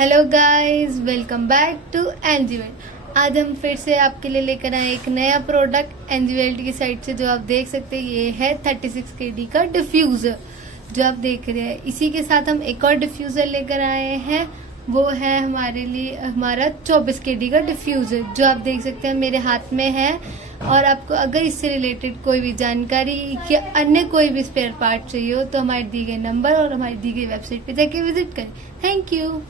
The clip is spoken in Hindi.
Hello guys, welcome back to एनजीवेल्ट। आज हम फिर से आपके लिए लेकर आए एक नया प्रोडक्ट एनजीवेल्ट की साइड से। जो आप देख सकते हैं ये है 36 kd का डिफ्यूजर जो आप देख रहे हैं। इसी के साथ हम एक और डिफ्यूजर लेकर आए हैं, वो है हमारे लिए हमारा 24 kd का डिफ्यूजर जो आप देख सकते हैं मेरे हाथ में है। और आपको अगर इससे रिलेटेड कोई भी जानकारी या अन्य कोई भी स्पेयर पार्ट चाहिए हो तो हमारे दी गए नंबर और हमारी दी गई वेबसाइट पे जाके विजिट करें। Thank you.